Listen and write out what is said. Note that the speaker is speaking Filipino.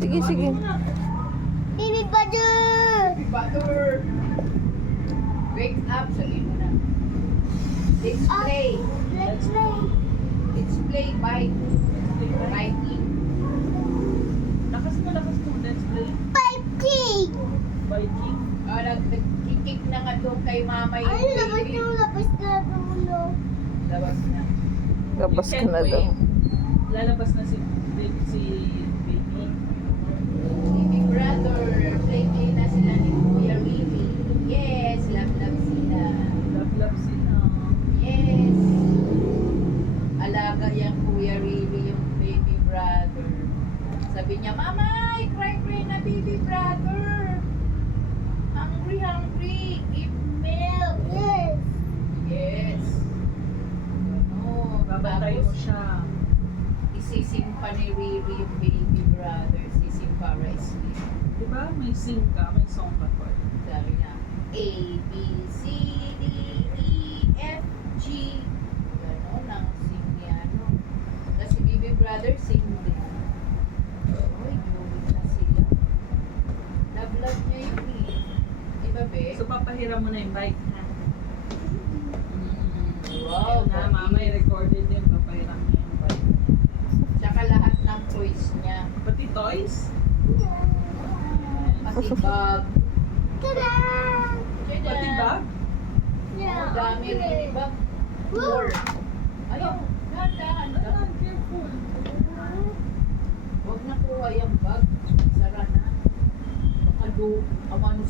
Sige, sige. Baby butter! Happy butter! Wake up, sabihin mo na. Let's play. Let's play. Let's play bite. Biting. Lakas mo, let's play. Biking! Biking. Nagkikik na nga doon kay mama yung Ay, labas baby. na, labas na, dulo. Labas na. Labas ka na daw. Lalabas na si baby. Baby brother, play na sila ni Kuya Riri. Yes, love sila. Love sila. Yes. Alaga yung Kuya Riri, yung baby brother. Sabi niya, Mama, cry na baby brother. Hungry. Give milk. Yes. Yes. Babantay mo siya. Isisimpa ni Riri yung baby brother. Sisimpa rice. Diba? May sing ka, may song ka po. Sabi niya, A, B, C, D, E, F, G. Ganon ang sing niya, no? Kasi baby brother sing din. Oy, jolit na sila. Love niya yun eh. Di ba, be? So, papahiram mo na yung bike, ha? Wow, Ayun na, mama, i-recorded yun. Papahiram niya yung bike. Tsaka lahat ng toys niya. Pati toys? Pati bag. Tada! Pati bag? Yeah. Ang dami rin bag. Four. Ayaw, dahan-dahan lang. Careful. Huwag na kuha yung bag. Sara na. Baka do, amano si